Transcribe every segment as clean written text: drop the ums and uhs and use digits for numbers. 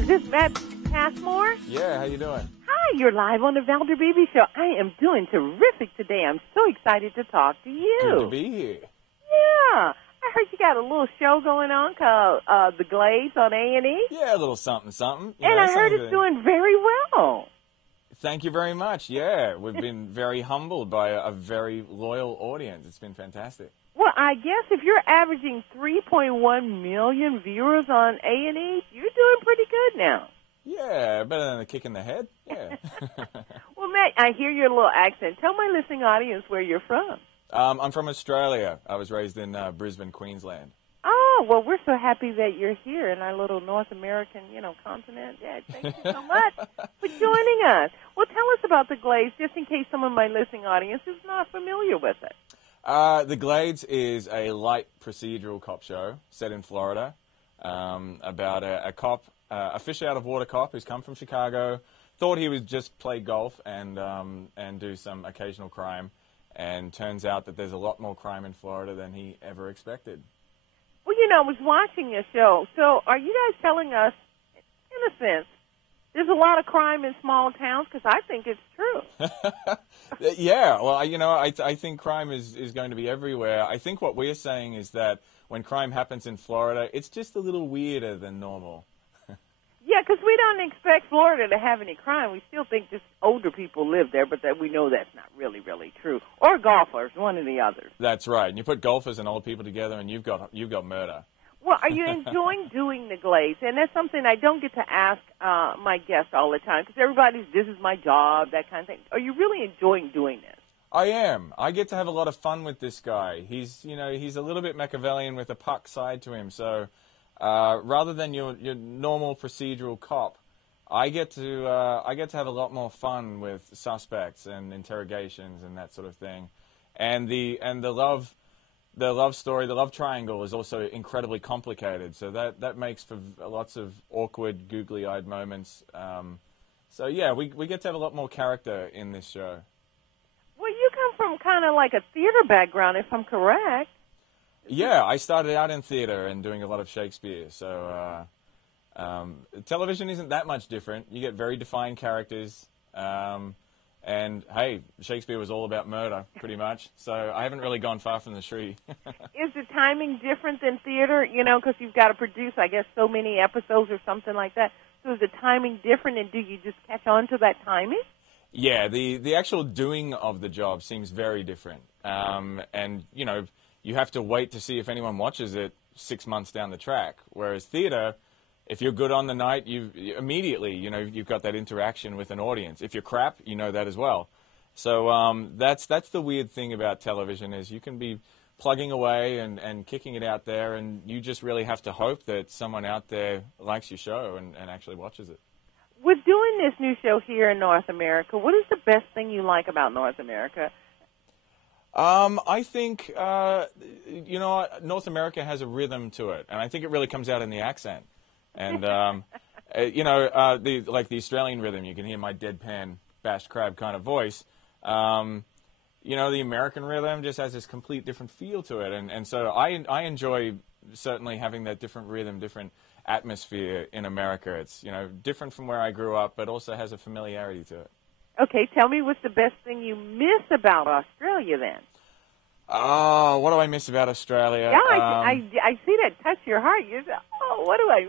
Is this Matt Passmore? Yeah, how you doing? Hi, you're live on the Valder Beebe Show. I am doing terrific today. I'm so excited to talk to you. Good to be here. Yeah. I heard you got a little show going on called The Glades on A&E. Yeah, a little something, something. And I heard it's doing very well. Thank you very much. Yeah, we've been very humbled by a very loyal audience. It's been fantastic. Well, I guess if you're averaging 3.1 million viewers on A&E, you're doing pretty good now. Yeah, better than a kick in the head. Yeah. Well, Matt, I hear your little accent. Tell my listening audience where you're from. I'm from Australia. I was raised in Brisbane, Queensland. Oh, well, we're so happy that you're here in our little North American, continent. Yeah, thank you so much for joining us. Well, tell us about the Glades, just in case some of my listening audience is not familiar with it. The Glades is a light procedural cop show set in Florida about a cop, a fish out of water cop who's come from Chicago, thought he would just play golf and do some occasional crime, and turns out that there's a lot more crime in Florida than he ever expected. Well, I was watching your show. So are you guys telling us, in a sense, there's a lot of crime in small towns? Because I think it's true. Yeah, well, I think crime is going to be everywhere. I think what we're saying is that when crime happens in Florida, it's just a little weirder than normal. Yeah, because we don't expect Florida to have any crime. We still think just older people live there, but that we know that's not really, really true. Or golfers, one or the other. That's right. And you put golfers and old people together, and you've got murder. Well, are you enjoying doing the Glades? And that's something I don't get to ask my guests all the time, because everybody's, this is my job, that kind of thing. Are you really enjoying doing this? I am. I get to have a lot of fun with this guy. He's a little bit Machiavellian with a puck side to him, so... rather than your normal procedural cop, I get to have a lot more fun with suspects and interrogations and that sort of thing, and the love story, the love triangle is also incredibly complicated. So that makes for lots of awkward, googly-eyed moments. So yeah, we get to have a lot more character in this show. Well, you come from kind of like a theater background, if I'm correct. Yeah, I started out in theater and doing a lot of Shakespeare, so television isn't that much different. You get very defined characters, and, hey, Shakespeare was all about murder, pretty much, so I haven't really gone far from the tree. Is the timing different than theater, because you've got to produce, I guess, so many episodes or something like that? So is the timing different, and do you just catch on to that timing? Yeah, the actual doing of the job seems very different, and, you have to wait to see if anyone watches it 6 months down the track. Whereas theater, if you're good on the night, you've got that interaction with an audience. If you're crap, you know that as well. So that's the weird thing about television is you can be plugging away and kicking it out there, and you just really have to hope that someone out there likes your show and actually watches it. With doing this new show here in North America, what is the best thing you like about North America? I think, North America has a rhythm to it, and I think it really comes out in the accent. And, the Australian rhythm, you can hear my deadpan, bashed crab kind of voice. The American rhythm just has this complete different feel to it, and so I enjoy certainly having that different rhythm, different atmosphere in America. It's, different from where I grew up, but also has a familiarity to it. Okay, tell me what's the best thing you miss about Australia, then? Oh, what do I miss about Australia? Yeah, I see that touch your heart. You say, oh, what do I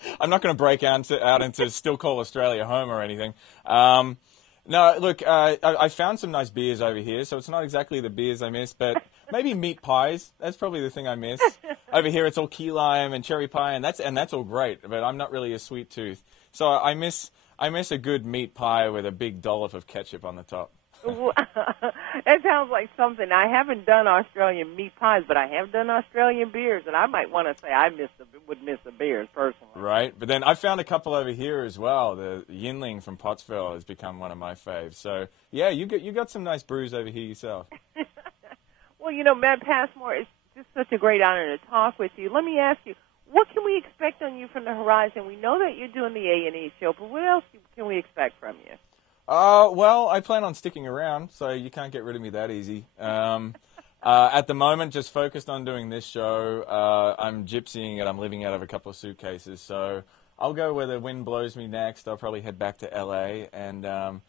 miss? I'm not going to break out into still call Australia home or anything. No, look, I found some nice beers over here, so it's not exactly the beers I miss, but maybe meat pies. That's probably the thing I miss. Over here, it's all key lime and cherry pie, and that's all great, but I'm not really a sweet tooth. So I miss a good meat pie with a big dollop of ketchup on the top. That sounds like something. I haven't done Australian meat pies, but I have done Australian beers, and I might want to say I would miss the beers personally. Right, but then I found a couple over here as well. The Yinling from Pottsville has become one of my faves. So yeah, you got some nice brews over here yourself. Well, Matt Passmore, it's just such a great honor to talk with you. Let me ask you, what can we expect on you from the horizon? We know that you're doing the A&E show, but what else can we expect from you? Well, I plan on sticking around, so you can't get rid of me that easy. At the moment, just focused on doing this show. I'm gypsying and I'm living out of a couple of suitcases, so I'll go where the wind blows me next. I'll probably head back to L.A. and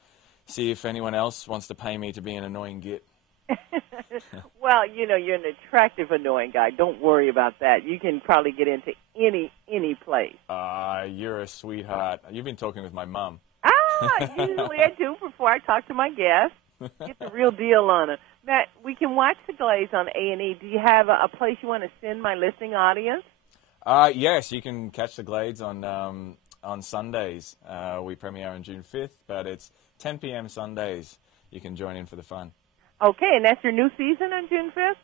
see if anyone else wants to pay me to be an annoying git. Well, you're an attractive, annoying guy. Don't worry about that. You can probably get into any place. You're a sweetheart. You've been talking with my mom. Usually I do before I talk to my guests. Get the real deal on it. Matt, we can watch The Glaze on A&E. Do you have a place you want to send my listening audience? Yes, you can catch The Glades on Sundays. We premiere on June 5th, but it's 10 p.m. Sundays. You can join in for the fun. Okay, and that's your new season on June 5th?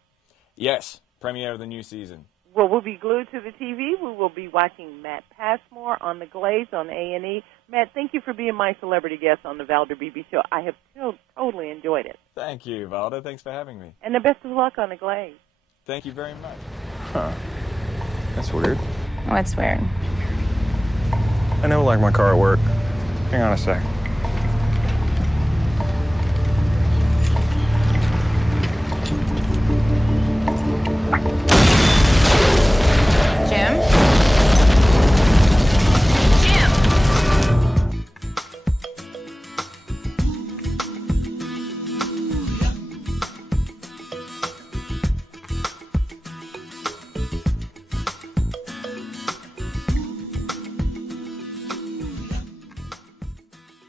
Yes, premiere of the new season. Well, we'll be glued to the TV. We will be watching Matt Passmore on The Glaze on A&E. Matt, thank you for being my celebrity guest on the Valder Beebe Show. I have totally enjoyed it. Thank you, Valder. Thanks for having me. And the best of luck on The Glaze. Thank you very much. Huh. That's weird. What's weird? I never like my car at work. Hang on a sec.